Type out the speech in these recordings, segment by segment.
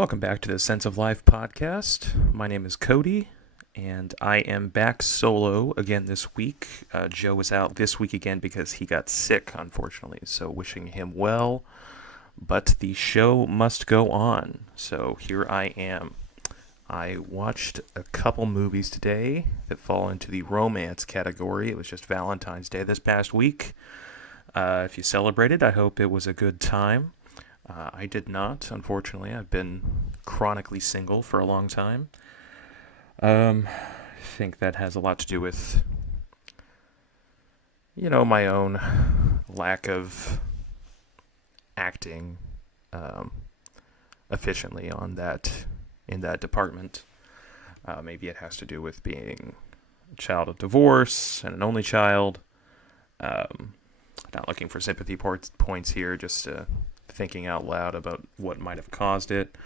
Welcome back to the Sense of Life podcast. My name is Cody, and I am back solo again this week. Joe was out this week again because he got sick, unfortunately, so wishing him well. But the show must go on, so here I am. I watched a couple movies today that fall into the romance category. It was just Valentine's Day this past week. If you celebrated, I hope it was a good time. I did not, unfortunately. I've been chronically single for a long time. I think that has a lot to do with, my own lack of acting efficiently in that department. Maybe it has to do with being a child of divorce and an only child. Not looking for sympathy points here, just thinking out loud about what might have caused it.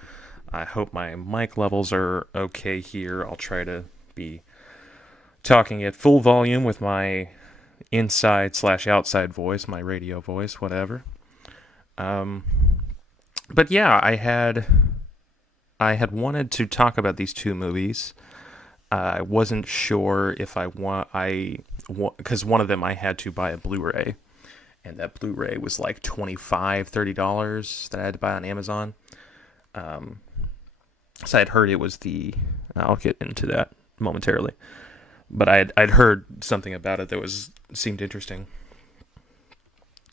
I hope my mic levels are okay here. I'll try to be talking at full volume with my inside/outside voice, my radio voice, whatever. But yeah, I had wanted to talk about these two movies. I wasn't sure if because one of them I had to buy a Blu-ray. And that Blu-ray was like $25, $30 that I had to buy on Amazon. So I'd heard it was I'll get into that momentarily. But I'd heard something about it that seemed interesting.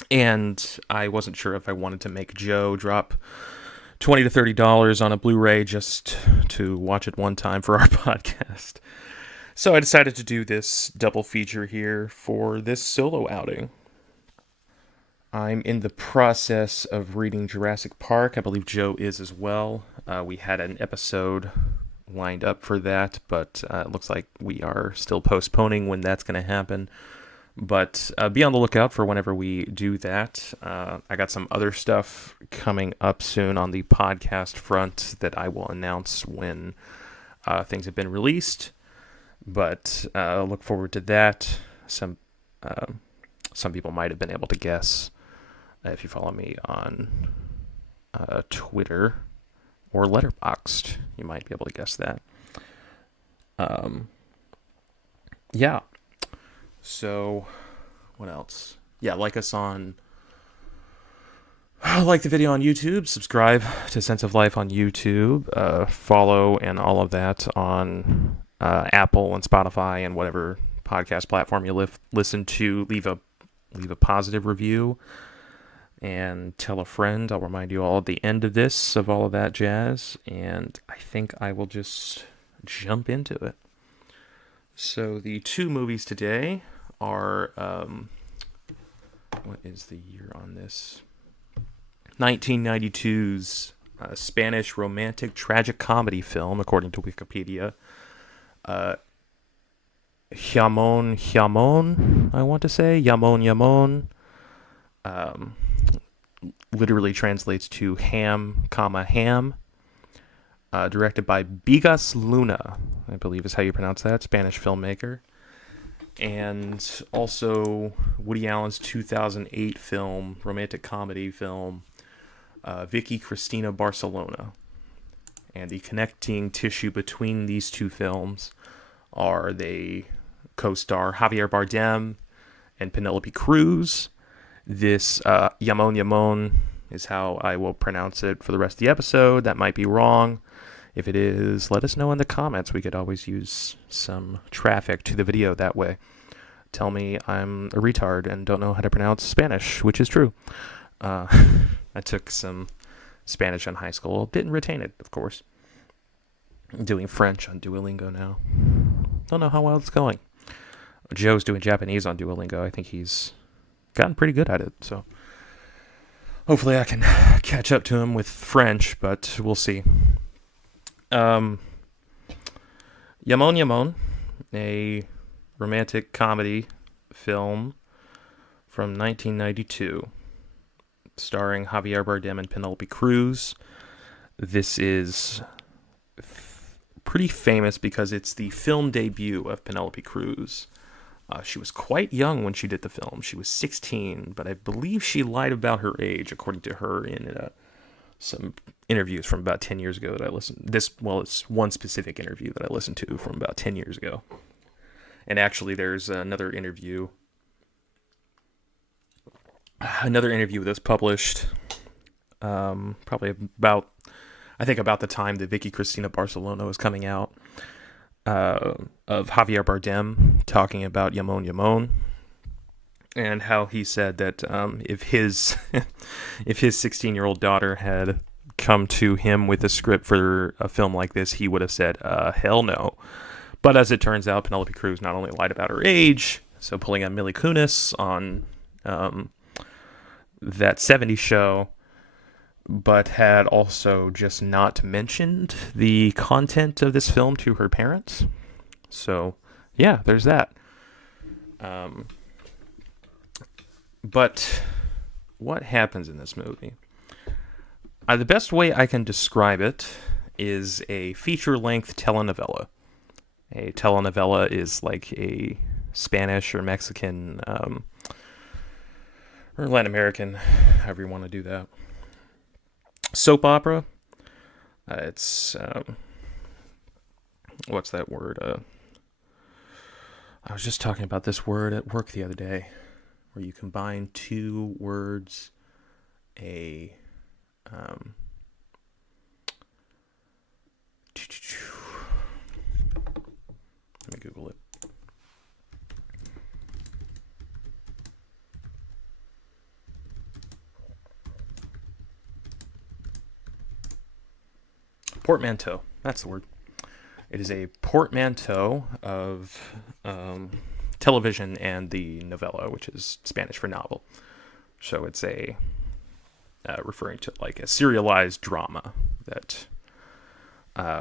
And I wasn't sure if I wanted to make Joe drop $20 to $30 on a Blu-ray just to watch it one time for our podcast. So I decided to do this double feature here for this solo outing. I'm in the process of reading Jurassic Park. I believe Joe is as well. We had an episode lined up for that, but it looks like we are still postponing when that's going to happen. But be on the lookout for whenever we do that. I got some other stuff coming up soon on the podcast front that I will announce when things have been released. But look forward to that. Some people might have been able to guess. If you follow me on Twitter or Letterboxd, you might be able to guess that. Yeah. So, what else? Yeah, like the video on YouTube, subscribe to Sense of Life on YouTube, follow and all of that on Apple and Spotify and whatever podcast platform you listen to. Leave a positive review. And tell a friend. I'll remind you all at the end of this of all of that jazz. And I think I will just jump into it. So the two movies today are, what is the year on this? 1992's Spanish romantic tragic comedy film, according to Wikipedia. Jamón, I want to say. Jamón. Literally translates to ham, directed by Bigas Luna, I believe is how you pronounce that, Spanish filmmaker. And also Woody Allen's 2008 film, romantic comedy film, Vicky, Cristina Barcelona. And the connecting tissue between these two films are they co-star Javier Bardem and Penélope Cruz. This Jamón is how I will pronounce it for the rest of the episode. That might be wrong. If it is, let us know in the comments. We could always use some traffic to the video that way. Tell me I'm a retard and don't know how to pronounce Spanish, which is true. I took some Spanish in high school. Didn't retain it, of course. I'm doing French on Duolingo now. Don't know how well it's going. Joe's doing Japanese on Duolingo. I think he's gotten pretty good at it, so hopefully I can catch up to him with French, but we'll see. Jamón, a romantic comedy film from 1992, starring Javier Bardem and Penélope Cruz. This is pretty famous because it's the film debut of Penélope Cruz. She was quite young when she did the film. She was 16, but I believe she lied about her age, according to her, in some interviews from about 10 years ago that I listened. It's one specific interview that I listened to from about 10 years ago. And actually, there's another interview that was published probably about the time that Vicky Cristina Barcelona was coming out, of Javier Bardem talking about Jamón, and how he said that if his 16-year-old daughter had come to him with a script for a film like this, he would have said, hell no. But as it turns out, Penelope Cruz not only lied about her age, so pulling on Mila Kunis on that 70s show, but had also just not mentioned the content of this film to her parents. So, yeah, there's that. But what happens in this movie? The best way I can describe it is a feature-length telenovela. A telenovela is like a Spanish or Mexican or Latin American, however you want to do that, soap opera. It's what's that word? I was just talking about this word at work the other day, where you combine two words. Let me Google it. Portmanteau. That's the word. It is a portmanteau of television and the novella, which is Spanish for novel. So it's a referring to like a serialized drama that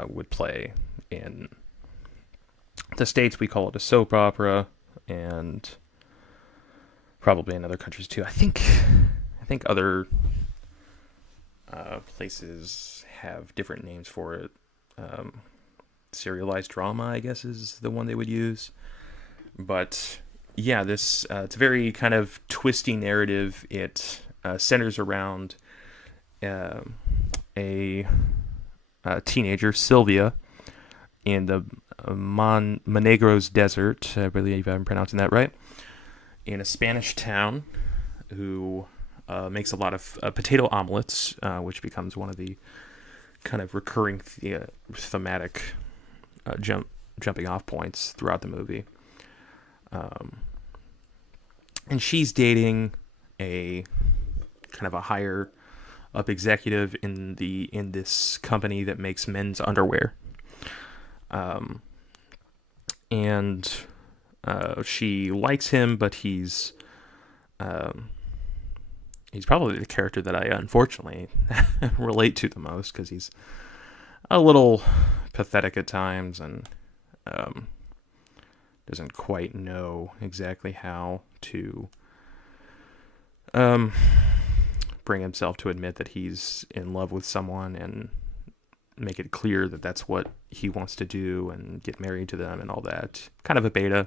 would play in the States. We call it a soap opera, and probably in other countries too. I think other places have different names for it. Serialized drama, I guess, is the one they would use. But yeah, this it's a very kind of twisty narrative. It centers around a teenager, Sylvia, in the Monegros Desert, I believe I'm pronouncing that right, in a Spanish town, who makes a lot of potato omelets, which becomes one of the kind of recurring thematic jumping off points throughout the movie. And she's dating a kind of a higher up executive in this company that makes men's underwear. And she likes him, but he's probably the character that I unfortunately relate to the most, because he's a little pathetic at times and doesn't quite know exactly how to bring himself to admit that he's in love with someone and make it clear that that's what he wants to do and get married to them and all that. Kind of a beta.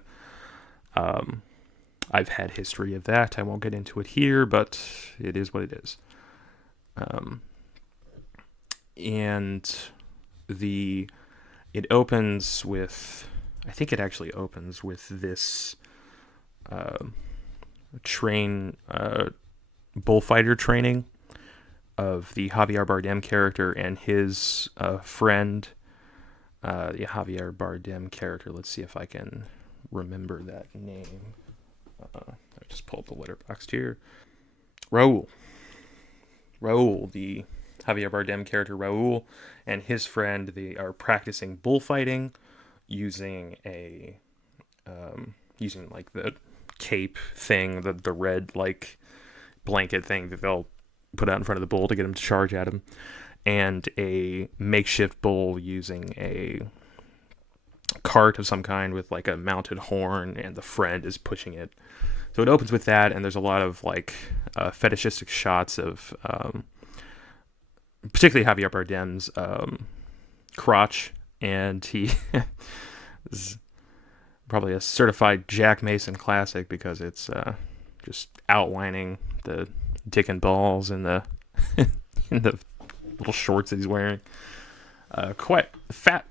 I've had history of that. I won't get into it here, but it is what it is. And it opens with, I think it actually opens with this bullfighter training of the Javier Bardem character and his friend, the Javier Bardem character. Let's see if I can remember that name. I just pulled up the letterbox here. Raul, the Javier Bardem character, Raul, and his friend, they are practicing bullfighting using like the cape thing, the red like blanket thing that they'll put out in front of the bull to get him to charge at him, and a makeshift bull using a cart of some kind with like a mounted horn, and the friend is pushing it. So it opens with that, and there's a lot of like fetishistic shots of particularly Javier Bardem's crotch, and he is probably a certified Jack Mason classic because it's just outlining the dick and balls in the in the little shorts that he's wearing. Quite fat.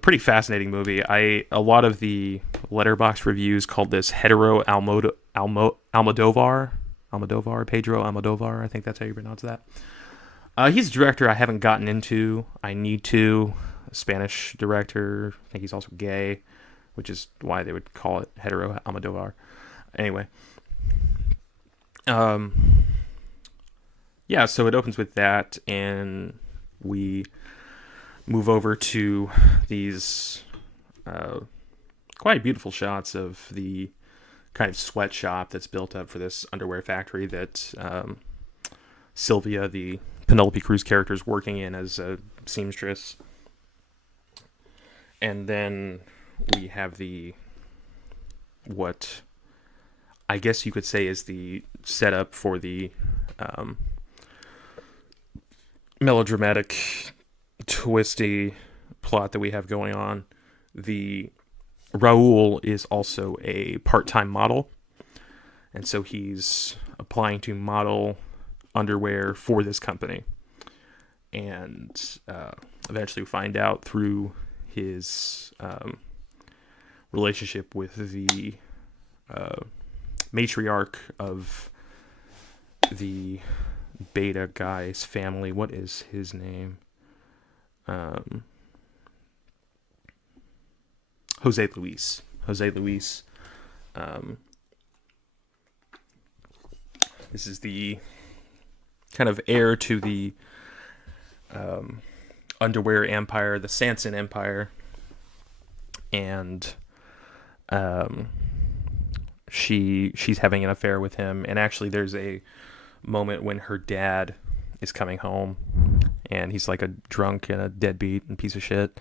Pretty fascinating movie. A lot of the Letterboxd reviews called this hetero Almodovar, Pedro Almodovar. I think that's how you pronounce that. He's a director I haven't gotten into. I need to. A Spanish director. I think he's also gay, which is why they would call it hetero Almodovar. Anyway. Yeah, so it opens with that, and we move over to these quite beautiful shots of the kind of sweatshop that's built up for this underwear factory that Sylvia, the Penelope Cruz character, is working in as a seamstress. And then we have what I guess you could say is the setup for the melodramatic, twisty plot that we have going on. The Raul is also a part-time model, and so he's applying to model underwear for this company. And eventually we find out through his relationship with the matriarch of the Beta guy's family. What is his name? Jose Luis. This is the kind of heir to the underwear empire, the Sanson Empire, and she's having an affair with him. And actually, there's a moment when her dad is coming home, and he's like a drunk and a deadbeat and piece of shit.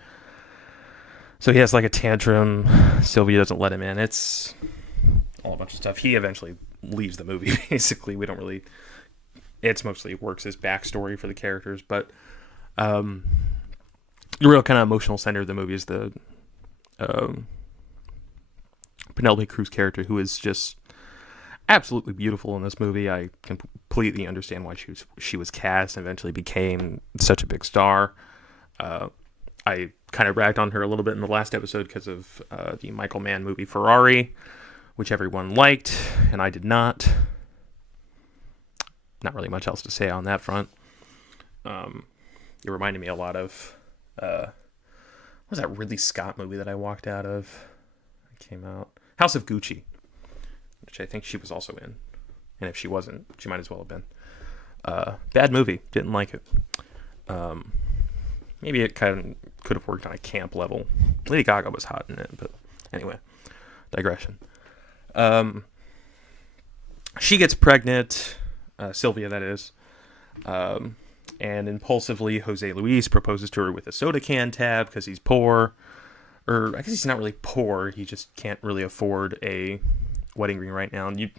So he has like a tantrum. Sylvia doesn't let him in. It's all a bunch of stuff. He eventually leaves the movie. Basically, we don't really. It's mostly works as backstory for the characters, but the real kind of emotional center of the movie is the Penelope Cruz character, who is just absolutely beautiful in this movie. I completely understand why she was cast and eventually became such a big star. I kind of ragged on her a little bit in the last episode because of the Michael Mann movie Ferrari, which everyone liked, and I did not. Not really much else to say on that front. It reminded me a lot of what was that Ridley Scott movie that I walked out of? It came out House of Gucci, which I think she was also in, and if she wasn't, she might as well have been. Bad movie, didn't like it. Maybe it kind of could have worked on a camp level. Lady Gaga was hot in it, but anyway, digression. She gets pregnant, Sylvia that is, and impulsively Jose Luis proposes to her with a soda can tab because he's poor. Or I guess he's not really poor, he just can't really afford a wedding ring right now. And you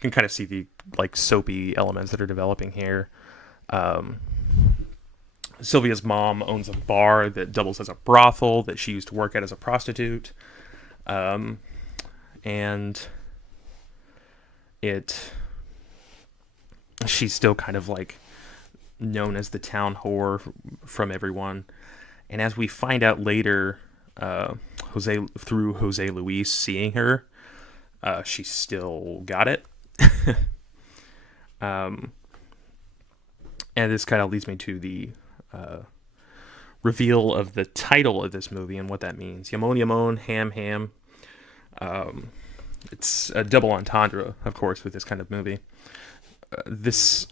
can kind of see the like soapy elements that are developing here. Sylvia's mom owns a bar that doubles as a brothel that she used to work at as a prostitute. And she's still kind of like known as the town whore from everyone. And as we find out later, Jose Luis seeing her, she still got it. And this kind of leads me to the reveal of the title of this movie and what that means. Jamón, Jamón, ham, ham. It's a double entendre, of course, with this kind of movie. This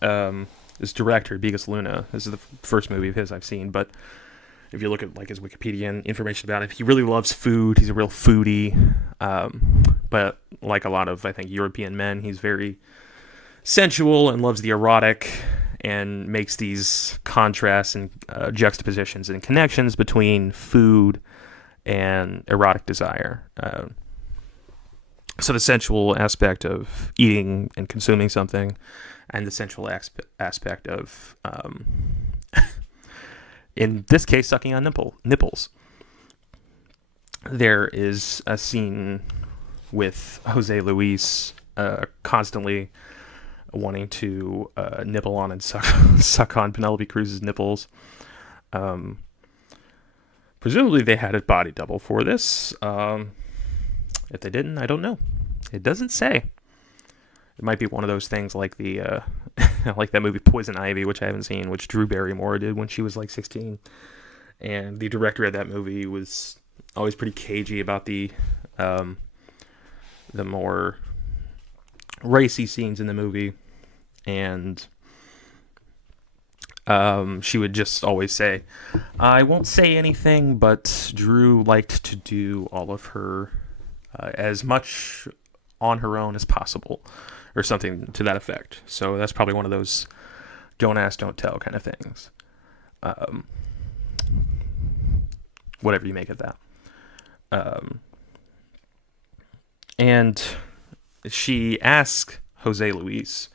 director, Bigas Luna, this is the first movie of his I've seen, but if you look at like his Wikipedia and information about it, he really loves food. He's a real foodie. But like a lot of, I think, European men, he's very sensual and loves the erotic and makes these contrasts and juxtapositions and connections between food and erotic desire. So the sensual aspect of eating and consuming something, and the sensual aspect of, in this case, sucking on nipples. There is a scene with Jose Luis constantly wanting to nibble on and suck on Penelope Cruz's nipples. Presumably they had a body double for this. If they didn't, I don't know. It doesn't say. It might be one of those things like the like that movie Poison Ivy, which I haven't seen, which Drew Barrymore did when she was like 16. And the director of that movie was always pretty cagey about the more racy scenes in the movie. And she would just always say, I won't say anything, but Drew liked to do all of her as much on her own as possible, or something to that effect. So that's probably one of those don't ask, don't tell kind of things. Whatever you make of that. And she asks Jose Luis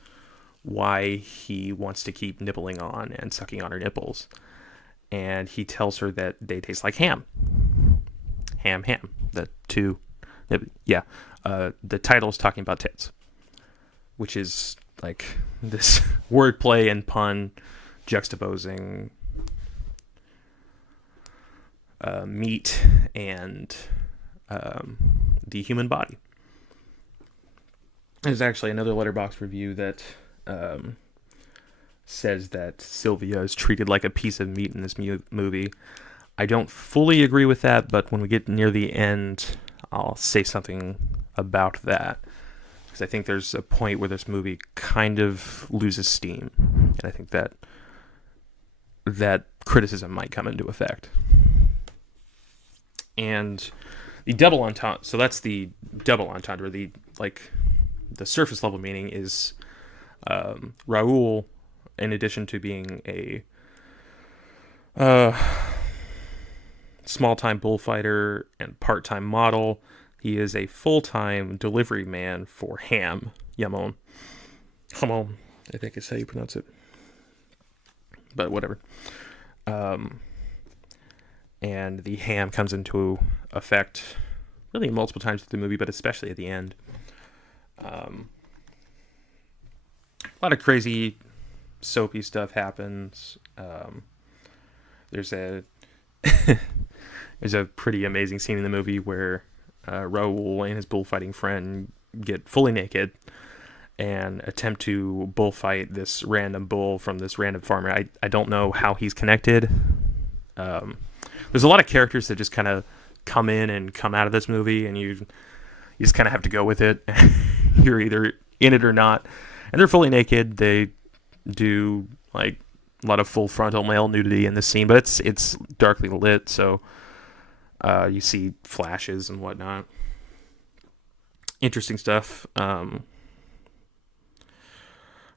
why he wants to keep nibbling on and sucking on her nipples. And he tells her that they taste like ham. Ham. The title's talking about tits, which is like this wordplay and pun juxtaposing meat and the human body. There's actually another Letterboxd review that says that Sylvia is treated like a piece of meat in this movie. I don't fully agree with that, but when we get near the end, I'll say something about that. Because I think there's a point where this movie kind of loses steam. And I think that criticism might come into effect. And the double entendre, so that's the double entendre, the surface level meaning is Raul, in addition to being a small-time bullfighter and part-time model, he is a full-time delivery man for ham, Jamón. Jamón, I think is how you pronounce it. But whatever. And the ham comes into effect really multiple times through the movie, but especially at the end. A lot of crazy soapy stuff happens. There's a pretty amazing scene in the movie where Raul and his bullfighting friend get fully naked and attempt to bullfight this random bull from this random farmer. I don't know how he's connected. There's a lot of characters that just kind of come in and come out of this movie, and you just kind of have to go with it. You're either in it or not. And they're fully naked. They do like a lot of full frontal male nudity in this scene, but it's darkly lit, so you see flashes and whatnot. Interesting stuff. I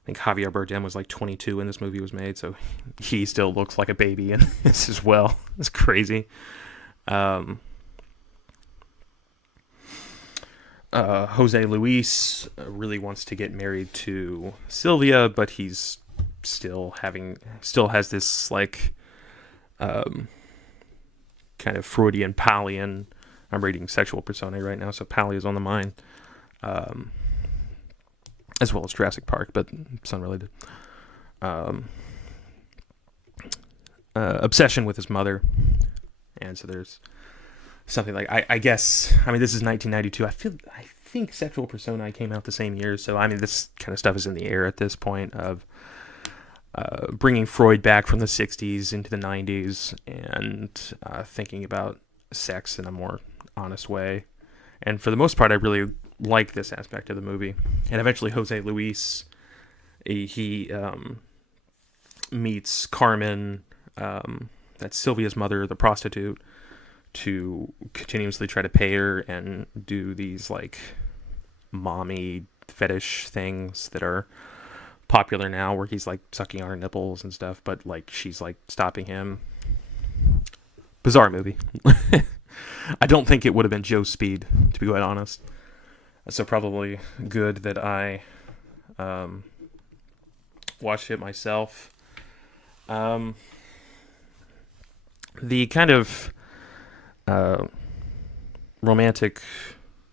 think Javier Bardem was like 22 when this movie was made, so he still looks like a baby in this as well. It's crazy. Jose Luis really wants to get married to Sylvia, but he's still has this like kind of Freudian Pallian. I'm reading Sexual Personae right now, so Palli is on the mind, as well as Jurassic Park, but it's unrelated. Obsession with his mother, and so there's something like I guess this is 1992. I think Sexual Personae came out the same year, so this kind of stuff is in the air at this point of bringing Freud back from the 60s into the 90s and thinking about sex in a more honest way. And for the most part, I really like this aspect of the movie. And eventually Jose Luis, he meets Carmen, that's Sylvia's mother, the prostitute, to continuously try to pay her and do these like mommy fetish things that are popular now, where he's like sucking on her nipples and stuff, but like she's like stopping him. Bizarre movie. I don't think it would have been Joe's speed, to be quite honest. So probably good that I watched it myself. The kind of romantic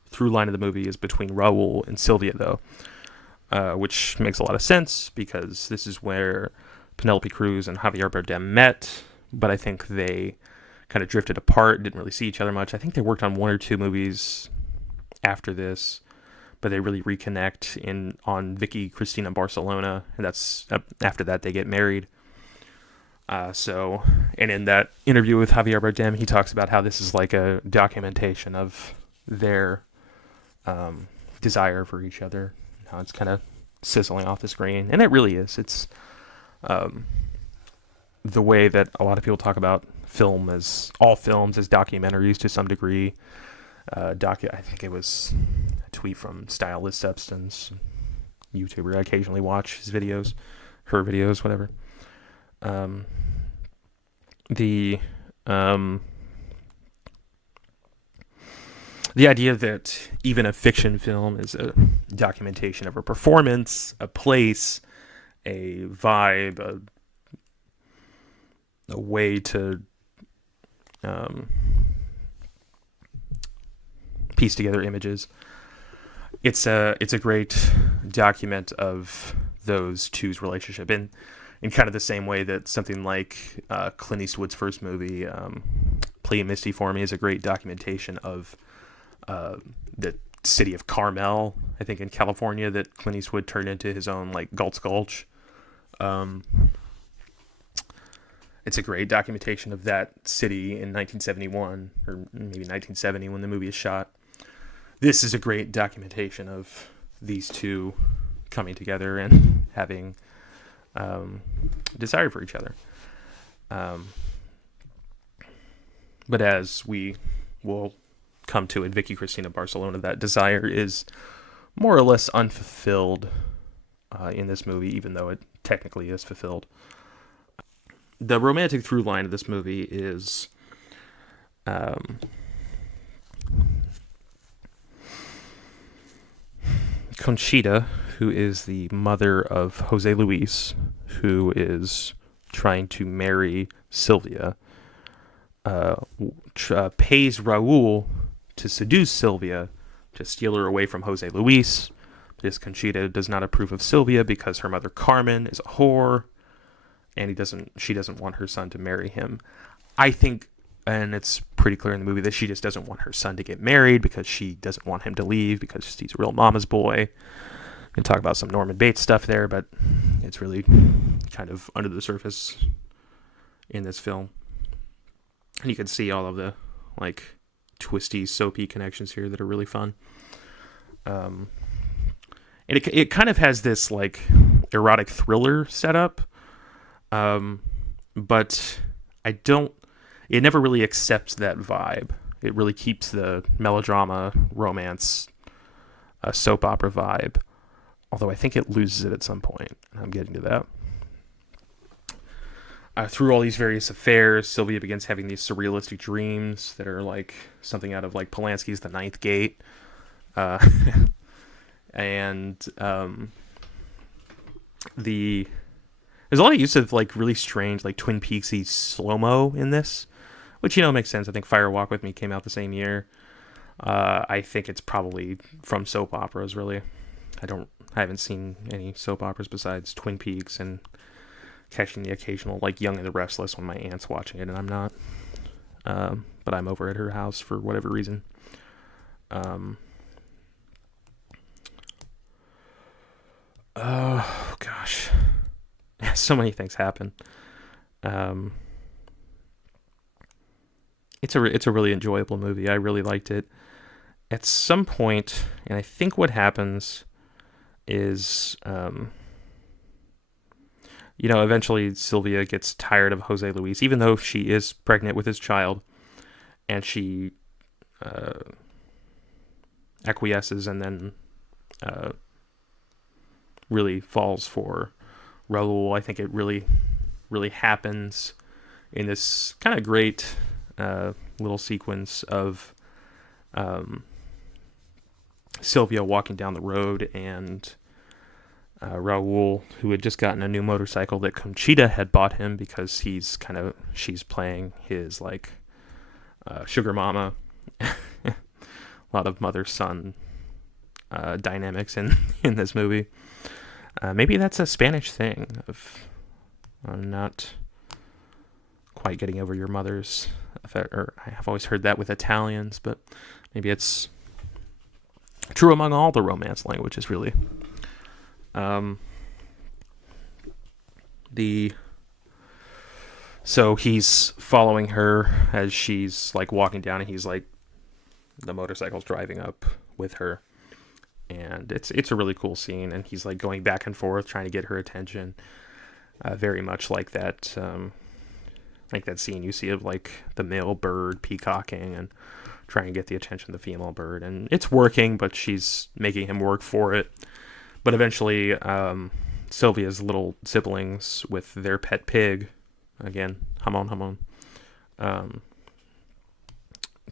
through line of the movie is between Raul and Sylvia, though. which makes a lot of sense because this is where Penélope Cruz and Javier Bardem met, but I think they kind of drifted apart, didn't really see each other much. I think they worked on one or two movies after this, but they really reconnect on Vicky, Cristina Barcelona, and that's after that they get married. And in that interview with Javier Bardem, he talks about how this is like a documentation of their desire for each other, how it's kind of sizzling off the screen, and it really is. It's the way that a lot of people talk about film as all films as documentaries to some degree. I think it was a tweet from Stylist Substance, YouTuber. I occasionally watch his videos, her videos, whatever. The idea that even a fiction film is a documentation of a performance, a place, a vibe, a way to piece together images. It's a great document of those two's relationship, and in kind of the same way that something like Clint Eastwood's first movie, Play Misty for Me, is a great documentation of the city of Carmel, I think in California, that Clint Eastwood turned into his own like Galt's Gulch. It's a great documentation of that city in 1971, or maybe 1970 when the movie is shot. This is a great documentation of these two coming together and having desire for each other. But as we will come to in Vicky Cristina Barcelona, that desire is more or less unfulfilled in this movie, even though it technically is fulfilled. The romantic through line of this movie is Conchita, who is the mother of Jose Luis, who is trying to marry Sylvia, pays Raul to seduce Sylvia to steal her away from Jose Luis. This Conchita does not approve of Sylvia because her mother Carmen is a whore, and she doesn't want her son to marry him. I think, and it's pretty clear in the movie, that she just doesn't want her son to get married because she doesn't want him to leave because he's a real mama's boy. We can talk about some Norman Bates stuff there, but it's really kind of under the surface in this film. And you can see all of the like twisty, soapy connections here that are really fun. And it kind of has this like erotic thriller setup. But it never really accepts that vibe. It really keeps the melodrama, romance, soap opera vibe. Although I think it loses it at some point. I'm getting to that. Through all these various affairs, Sylvia begins having these surrealistic dreams that are like something out of like Polanski's The Ninth Gate. There's a lot of use of like really strange, like Twin Peaksy slow-mo in this, which, makes sense. I think Fire Walk With Me came out the same year. I think it's probably from soap operas, really. I haven't seen any soap operas besides Twin Peaks and catching the occasional like Young and the Restless when my aunt's watching it and I'm not. But I'm over at her house for whatever reason. Oh gosh. So many things happen. It's a really enjoyable movie. I really liked it. At some point, and I think what happens is, eventually Sylvia gets tired of Jose Luis, even though she is pregnant with his child, and she acquiesces and then really falls for Raul. I think it really, really happens in this kind of great little sequence of Sylvia walking down the road and Raul, who had just gotten a new motorcycle that Conchita had bought him because she's playing his like sugar mama. A lot of mother-son dynamics in this movie. Maybe that's a Spanish thing of not quite getting over your mother's effect, or I've always heard that with Italians, but maybe it's true among all the Romance languages, really. So he's following her as she's like walking down, and he's like, the motorcycle's driving up with her, and it's a really cool scene, and he's like going back and forth trying to get her attention, very much like that scene you see of like the male bird peacocking and trying to get the attention of the female bird, and it's working, but she's making him work for it. But eventually, Sylvia's little siblings with their pet pig, again, Jamón,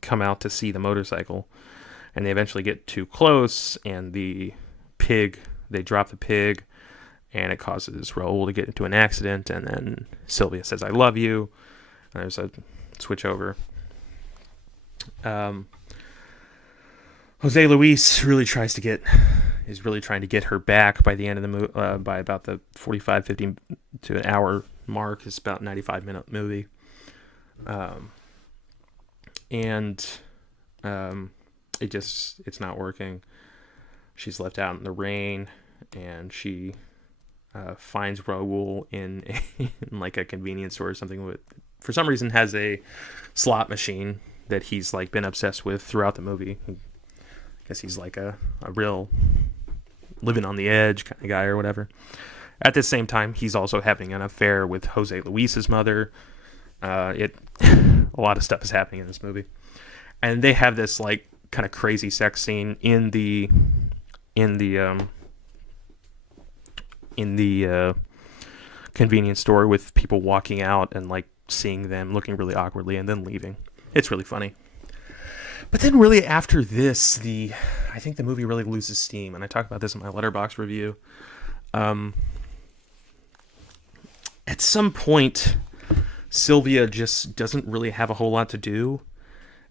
come out to see the motorcycle, and they eventually get too close, and they drop the pig, and it causes Raul to get into an accident, and then Sylvia says, "I love you," and there's a switch over. Jose Luis is really trying to get her back by the end of the movie, by about the 45, 50 to an hour mark. It's about a 95-minute movie. It's not working. She's left out in the rain, and she finds Raul in like a convenience store or something, for some reason has a slot machine that he's like been obsessed with throughout the movie. I guess he's like a real living on the edge kind of guy or whatever. At the same time, he's also having an affair with Jose Luis's mother. A lot of stuff is happening in this movie, and they have this like kind of crazy sex scene in the convenience store with people walking out and like seeing them looking really awkwardly and then leaving. It's really funny. But then really after this, I think the movie really loses steam, and I talk about this in my Letterboxd review. At some point, Sylvia just doesn't really have a whole lot to do,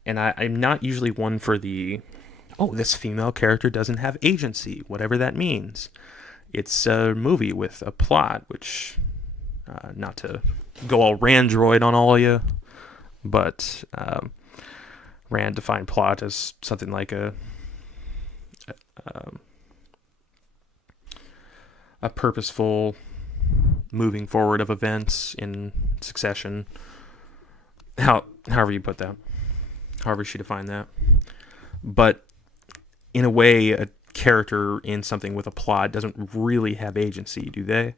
and I'm not usually one for this female character doesn't have agency, whatever that means. It's a movie with a plot, which, not to go all Randroid on all of you, but Rand defined plot as something like a purposeful moving forward of events in succession. However you put that, however she defined that. But in a way, a character in something with a plot doesn't really have agency, do they?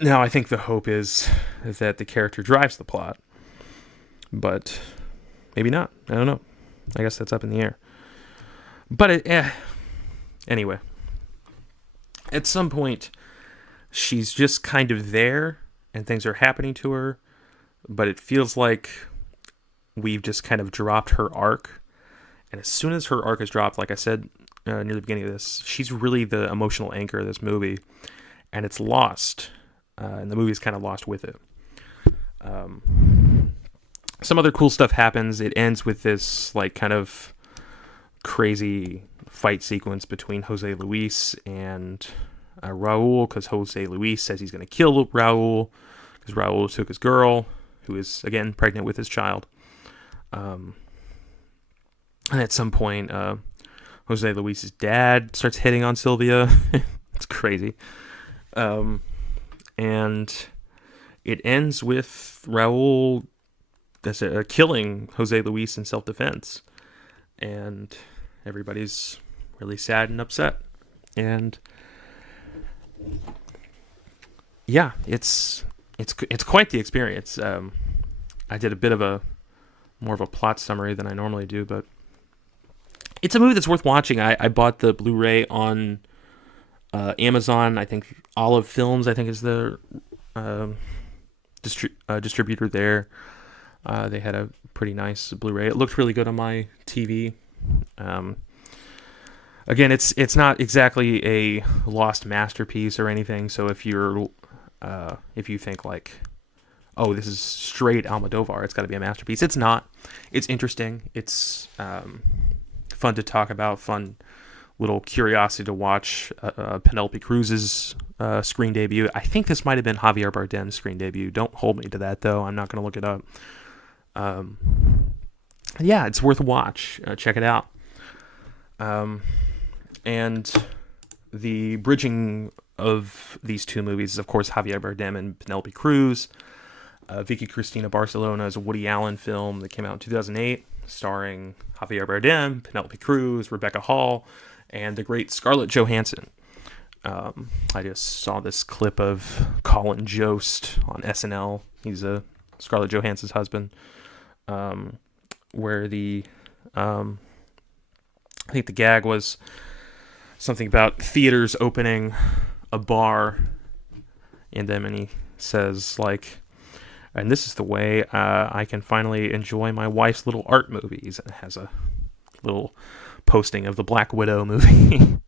Now, I think the hope is that the character drives the plot, but maybe not. I don't know. I guess that's up in the air. But anyway, at some point, she's just kind of there, and things are happening to her, but it feels like we've just kind of dropped her arc. And as soon as her arc is dropped, like I said near the beginning of this, she's really the emotional anchor of this movie, and it's lost. And the movie's kind of lost with it. Some other cool stuff happens. It ends with this like kind of crazy fight sequence between Jose Luis and Raul, because Jose Luis says he's going to kill Raul because Raul took his girl, who is again pregnant with his child. And at some point, Jose Luis's dad starts hitting on Sylvia. It's crazy. And it ends with Raul killing Jose Luis in self-defense. And everybody's really sad and upset. And yeah, it's quite the experience. I did a bit of more of a plot summary than I normally do, but it's a movie that's worth watching. I bought the Blu-ray on Amazon. I think Olive Films, is the distributor there. They had a pretty nice Blu-ray. It looked really good on my TV. Again, it's not exactly a lost masterpiece or anything. So if you think like, oh, this is straight Almodovar, it's got to be a masterpiece. It's not. It's interesting. It's fun to talk about. Fun little curiosity to watch Penelope Cruz's screen debut. I think this might have been Javier Bardem's screen debut. Don't hold me to that, though. I'm not going to look it up. Yeah, it's worth a watch. Check it out. And the bridging of these two movies is, of course, Javier Bardem and Penelope Cruz. Vicky, Cristina Barcelona is a Woody Allen film that came out in 2008, starring Javier Bardem, Penelope Cruz, Rebecca Hall, and the great Scarlett Johansson. I just saw this clip of Colin Jost on SNL. He's Scarlett Johansson's husband, where I think the gag was something about theaters opening a bar, and he says, like, and this is the way I can finally enjoy my wife's little art movies. And it has a little posting of the Black Widow movie.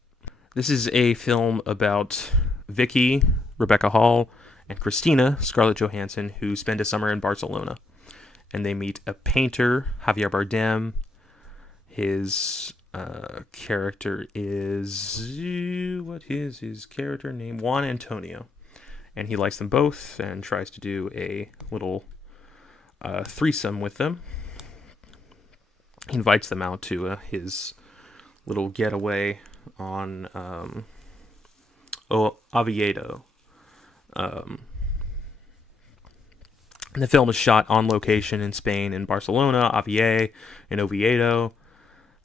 This is a film about Vicky, Rebecca Hall, and Cristina, Scarlett Johansson, who spend a summer in Barcelona. And they meet a painter, Javier Bardem. His character is... what is his character name? Juan Antonio. And he likes them both and tries to do a little threesome with them. He invites them out to his little getaway on Oviedo. And the film is shot on location in Spain, in Barcelona, and Oviedo.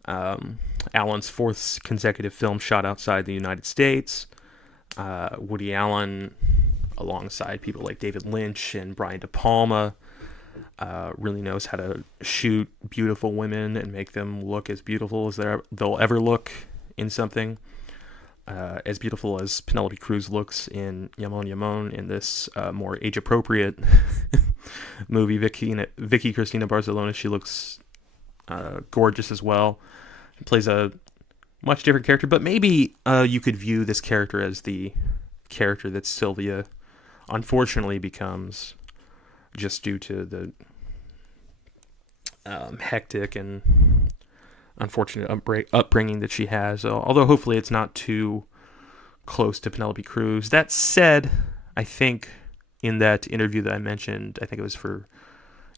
Allen's fourth consecutive film shot outside the United States. Woody Allen, alongside people like David Lynch and Brian De Palma, really knows how to shoot beautiful women and make them look as beautiful as they'll ever look in something. As beautiful as Penelope Cruz looks in Jamón, in this more age-appropriate movie, Vicky Cristina Barcelona, she looks gorgeous as well. She plays a much different character, but maybe you could view this character as the character that Sylvia unfortunately becomes, just due to the hectic and unfortunate upbringing that she has. Although hopefully it's not too close to Penelope Cruz. That said, I think in that interview that I mentioned, I think it was for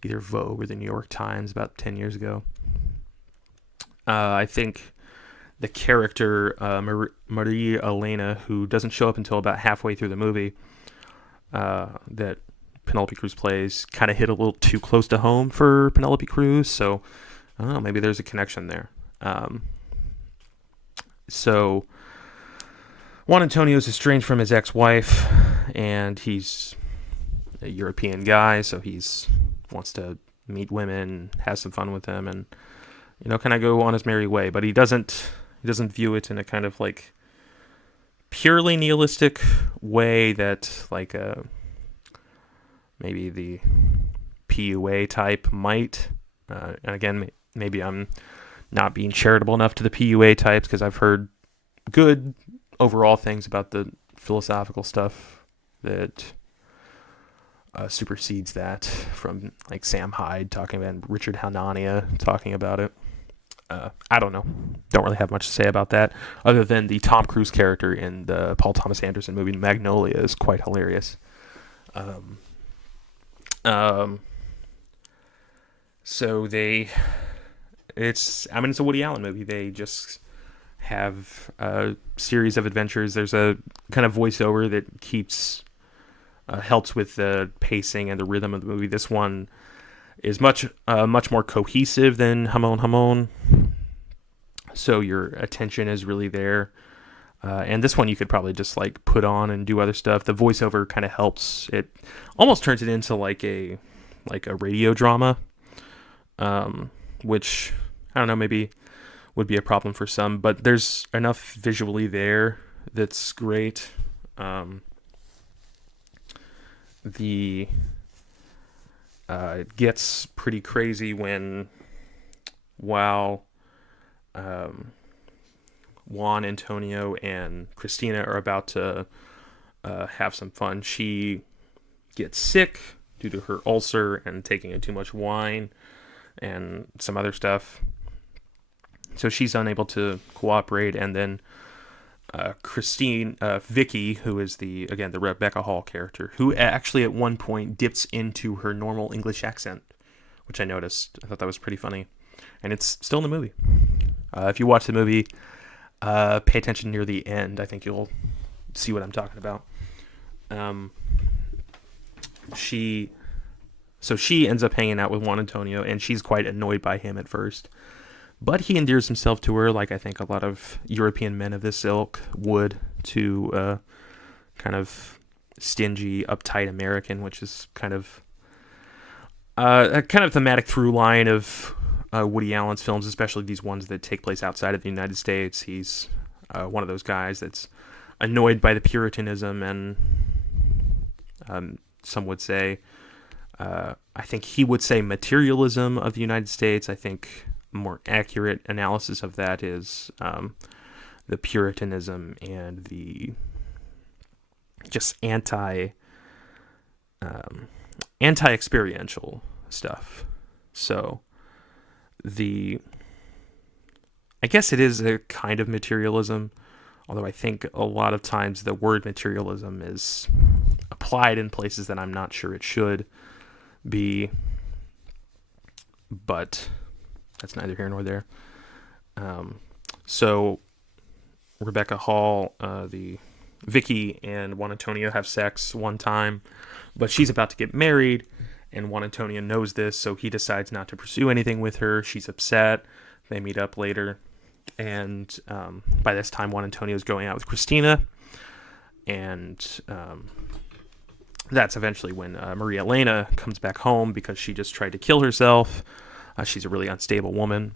either Vogue or the New York Times about 10 years ago, I think the character Maria Elena, who doesn't show up until about halfway through the movie, that Penelope Cruz plays, kind of hit a little too close to home for Penelope Cruz. So I don't know, maybe there's a connection there. So Juan Antonio is estranged from his ex-wife, and he's a European guy, so he's wants to meet women, have some fun with them, and kind of go on his merry way. But he doesn't view it in a kind of like purely nihilistic way that like maybe the PUA type might. And again, maybe I'm not being charitable enough to the PUA types, because I've heard good overall things about the philosophical stuff that supersedes that, from like Sam Hyde talking about it, Richard Hanania talking about it. I don't know. Don't really have much to say about that, other than the Tom Cruise character in the Paul Thomas Anderson movie Magnolia is quite hilarious. So it's a Woody Allen movie. They just have a series of adventures. There's a kind of voiceover that helps with the pacing and the rhythm of the movie. This one is much more cohesive than Jamón. So your attention is really there. And this one you could probably just like put on and do other stuff. The voiceover kind of helps. It almost turns it into like a radio drama, which I don't know, maybe would be a problem for some, but there's enough visually there that's great. It gets pretty crazy while Juan Antonio and Cristina are about to have some fun. She gets sick due to her ulcer and taking in too much wine and some other stuff. So she's unable to cooperate, and then Vicky, who is the Rebecca Hall character, who actually at one point dips into her normal English accent, which I noticed. I thought that was pretty funny, and it's still in the movie. If you watch the movie, pay attention near the end. I think you'll see what I'm talking about. She ends up hanging out with Juan Antonio, and she's quite annoyed by him at first. But he endears himself to her, like I think a lot of European men of this ilk would, to kind of stingy, uptight American, which is kind of a kind of thematic through line of Woody Allen's films, especially these ones that take place outside of the United States. He's one of those guys that's annoyed by the Puritanism and some would say, I think he would say materialism of the United States. I think a more accurate analysis of that is the Puritanism and the just anti-experiential stuff. So I guess it is a kind of materialism, although I think a lot of times the word materialism is applied in places that I'm not sure it should be, but that's neither here nor there. So Rebecca Hall, the Vicky and Juan Antonio have sex one time, but she's about to get married, and Juan Antonio knows this, so he decides not to pursue anything with her. She's upset. They meet up later, and by this time, Juan Antonio is going out with Cristina, and that's eventually when Maria Elena comes back home because she just tried to kill herself. She's a really unstable woman,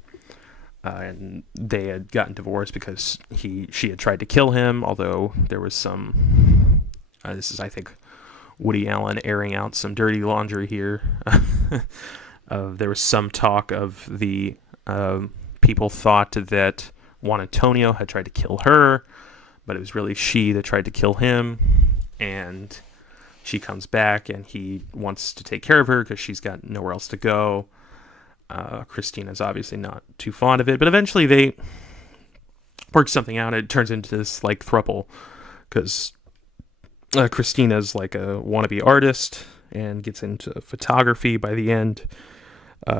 and they had gotten divorced because she had tried to kill him, although there was some... this is, I think, Woody Allen airing out some dirty laundry here. There was some talk of the people thought that Juan Antonio had tried to kill her, but it was really she that tried to kill him, and she comes back and he wants to take care of her because she's got nowhere else to go. Christina's obviously not too fond of it, but eventually they work something out. It turns into this like throuple because Christina's like a wannabe artist and gets into photography by the end.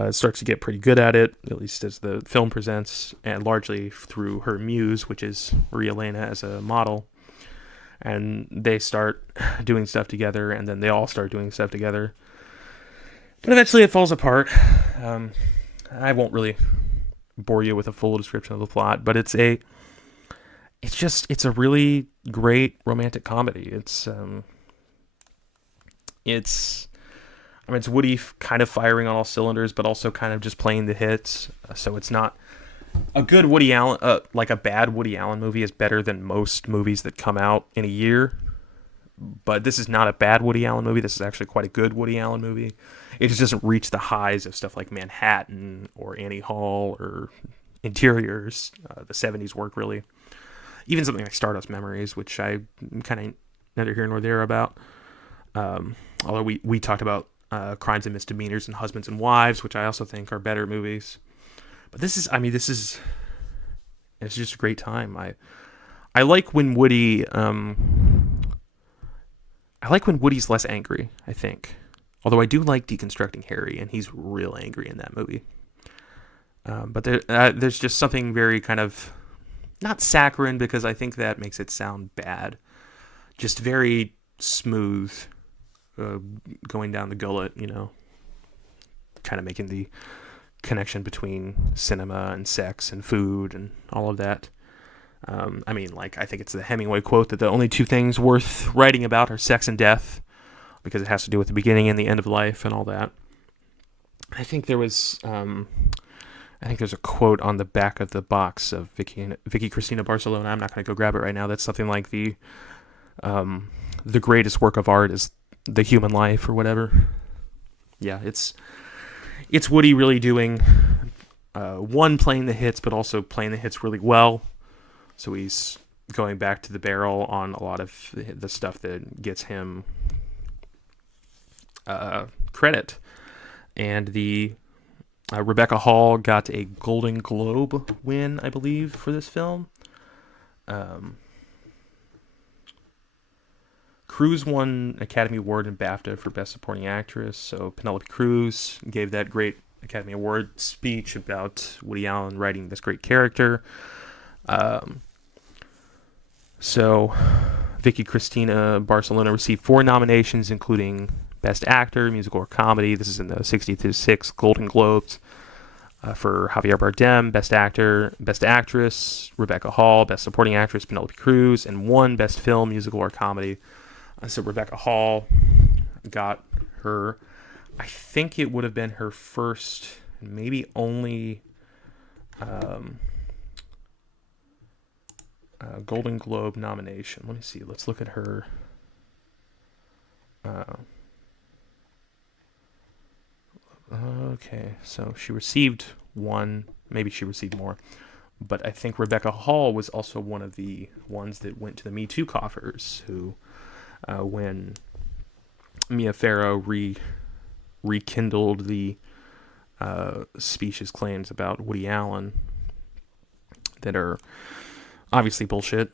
Starts to get pretty good at it, at least as the film presents, and largely through her muse, which is Maria Elena as a model. And they start doing stuff together, and then they all start doing stuff together. But eventually it falls apart. I won't really bore you with a full description of the plot, but it's a really great romantic comedy. It's Woody kind of firing on all cylinders, but also kind of just playing the hits. So it's not a good Woody Allen, like a bad Woody Allen movie is better than most movies that come out in a year. But this is not a bad Woody Allen movie. This is actually quite a good Woody Allen movie. It just doesn't reach the highs of stuff like Manhattan or Annie Hall or Interiors. The 70s work, really. Even something like Stardust Memories, which I'm kind of neither here nor there about. Although we talked about Crimes and Misdemeanors and Husbands and Wives, which I also think are better movies. But it's just a great time. I like when Woody, I like when Woody's less angry, I think. Although I do like Deconstructing Harry, and he's real angry in that movie. But there's just something very kind of, not saccharine, because I think that makes it sound bad. Just very smooth, going down the gullet, kind of making the connection between cinema and sex and food and all of that. I think it's the Hemingway quote that the only two things worth writing about are sex and death, because it has to do with the beginning and the end of life and all that. I think there's a quote on the back of the box of Vicky Cristina Barcelona. I'm not going to go grab it right now. That's something like the greatest work of art is the human life or whatever. Yeah, it's Woody really doing playing the hits, but also playing the hits really well. So he's going back to the barrel on a lot of the stuff that gets him credit. And the Rebecca Hall got a Golden Globe win, I believe, for this film. Cruz won Academy Award and BAFTA for Best Supporting Actress. So Penelope Cruz gave that great Academy Award speech about Woody Allen writing this great character. So Vicky Cristina Barcelona received 4 nominations, including Best Actor, Musical or Comedy. This is in the 66 Golden Globes. For Javier Bardem, Best Actor, Best Actress, Rebecca Hall, Best Supporting Actress, Penelope Cruz, and 1 Best Film, Musical or Comedy. So Rebecca Hall got her, I think it would have been her first, maybe only Golden Globe nomination. Let me see. Let's look at her. Okay, so she received 1. Maybe she received more. But I think Rebecca Hall was also one of the ones that went to the Me Too coffers, who, when Mia Farrow rekindled the specious claims about Woody Allen that are obviously bullshit.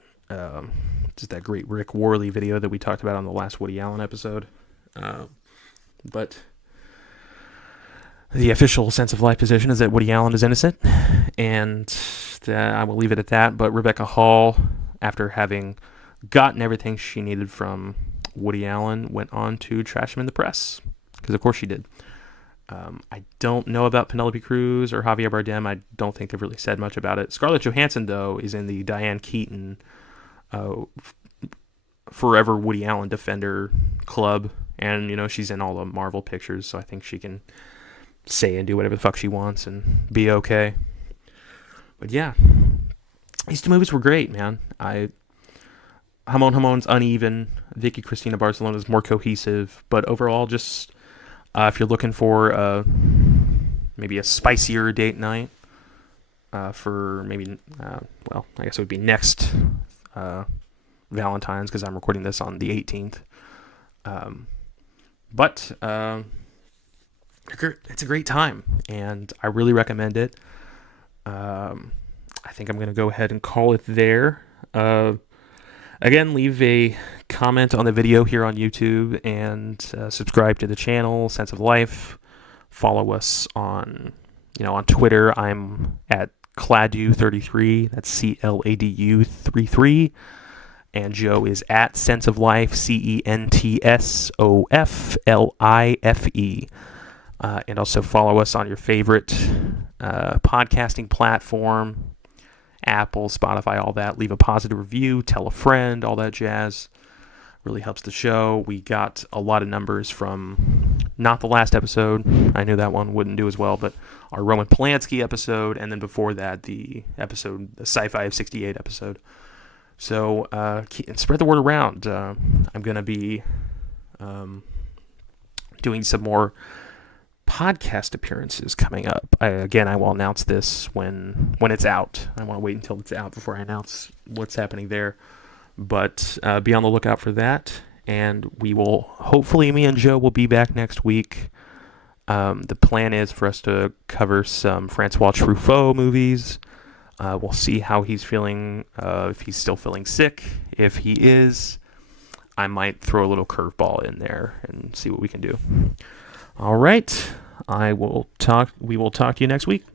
Just that great Rick Worley video that we talked about on the last Woody Allen episode. But the official Sense of Life position is that Woody Allen is innocent, and I will leave it at that. But Rebecca Hall, after having gotten everything she needed from Woody Allen, went on to trash him in the press, because of course she did. I don't know about Penelope Cruz or Javier Bardem. I don't think they've really said much about it. Scarlett Johansson, though, is in the Diane Keaton Forever Woody Allen Defender Club, and, you know, she's in all the Marvel pictures, so I think she can say and do whatever the fuck she wants and be okay. But yeah, these 2 movies were great, man. Jamon's uneven. Vicky Cristina Barcelona is more cohesive, but overall, just if you're looking for maybe a spicier date night for maybe, well, I guess it would be next Valentine's, because I'm recording this on the 18th. But it's a great time, and I really recommend it. I think I'm going to go ahead and call it there. Again, leave a comment on the video here on YouTube, and subscribe to the channel, Sense of Life. Follow us on Twitter. I'm at Cladu33. That's CLADU 33. And Joe is at Sense of Life, CENTSOFLIFE. And also follow us on your favorite podcasting platform, Apple, Spotify, all that. Leave a positive review, tell a friend, all that jazz. Really helps the show. We got a lot of numbers from not the last episode. I knew that one wouldn't do as well, but our Roman Polanski episode, and then before that, the Sci-Fi of 68 episode. So spread the word around. I'm going to be doing some more podcast appearances coming up. I will announce this when it's out. I want to wait until it's out before I announce what's happening there. But be on the lookout for that. And we will, hopefully me and Joe will be back next week. The plan is for us to cover some Francois Truffaut movies. We'll see how he's feeling, if he's still feeling sick. If he is, I might throw a little curveball in there and see what we can do. All right. We will talk to you next week.